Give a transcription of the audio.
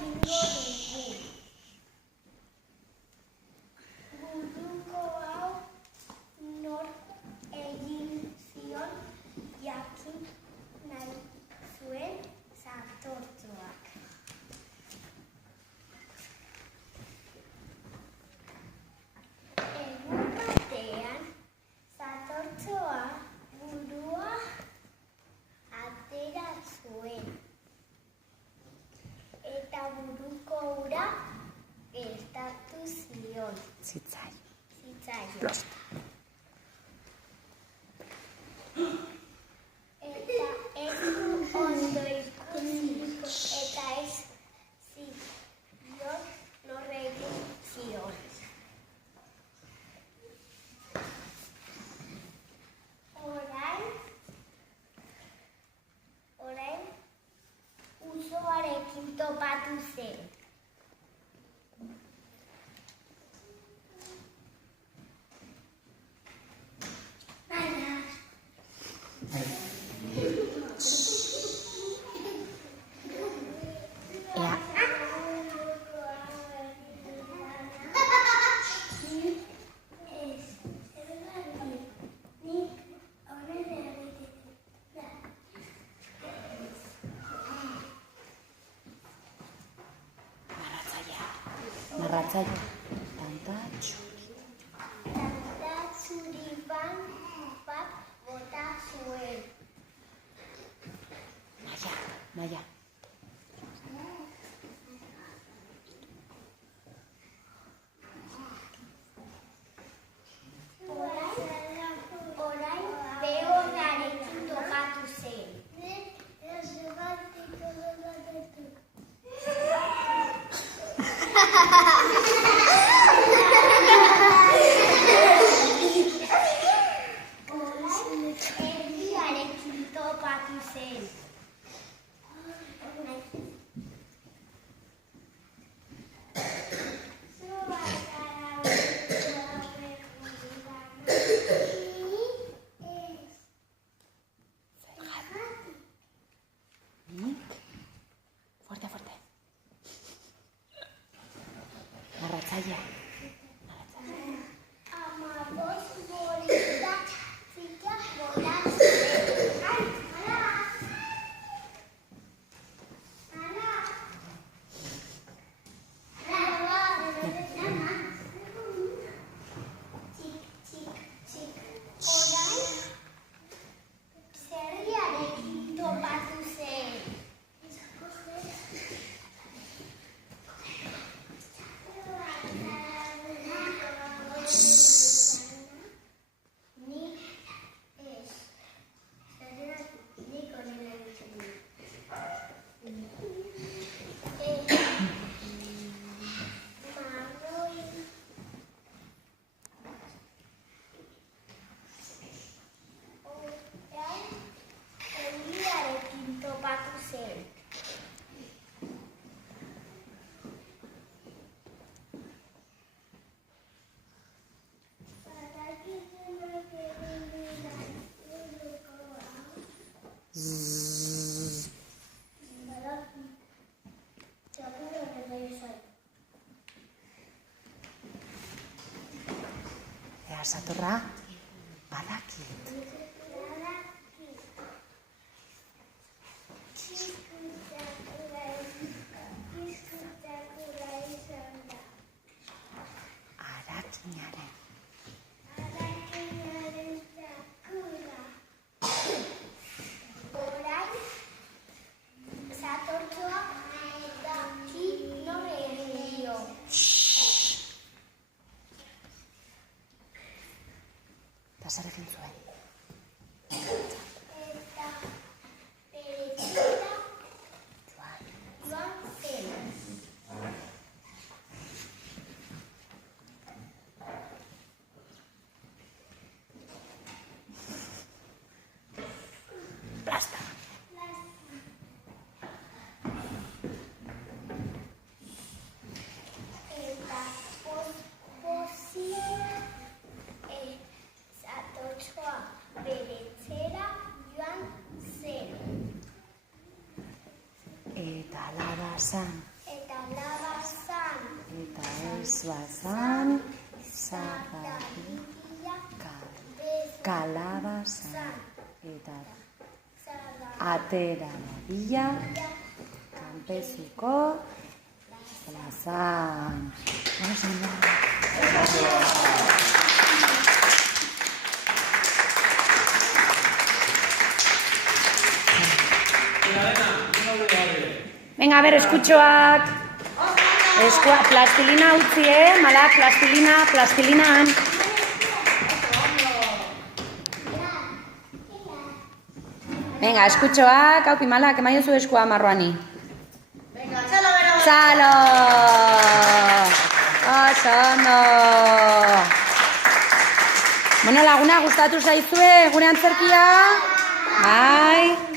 egingo dugu. Buruko hau nor egin zion jakin nahi zuen Satortxoak. Egun batean, Satortxoa burua atera zuen. Eta buruko ura gertatu zion. Zitzaion. Eta ez du ondo ikusiko eta ez zion nor egin zion. Orain usoarekin topatu zen. Narratzaile. Tanta txuri bat bota zuen. Maia. Orain behonarekin topatu zen. Erdiarekin topatu zen. Fuerte. Narratzaile. Amabos bolitak txikiak bota ziren. Orain zerdiarekin topatu zen. Satorra badakit. Arakinaren. Orain Satortxoak daki nor egin dio. Eta zer egin zuen. Eta bere txera joan zen. Plasta. Eta Satortxoa bere etxera joan zen. Eta alaba zan. Eta kalabazan, eta ez bazan, zarrabikia, kalabazan, eta zarra, atera dadila, kanpezuko plazan. Venga, a ver, eskutxoak. Plastilina utzi, malak, plastilinan. Venga, eskutxoak, haupi malak, emaio zu eskua marroani. Venga, txalo bero! Txalo! Oso ondo! Bueno, laguna, gustatu zaizue gure antzerkia? Bai?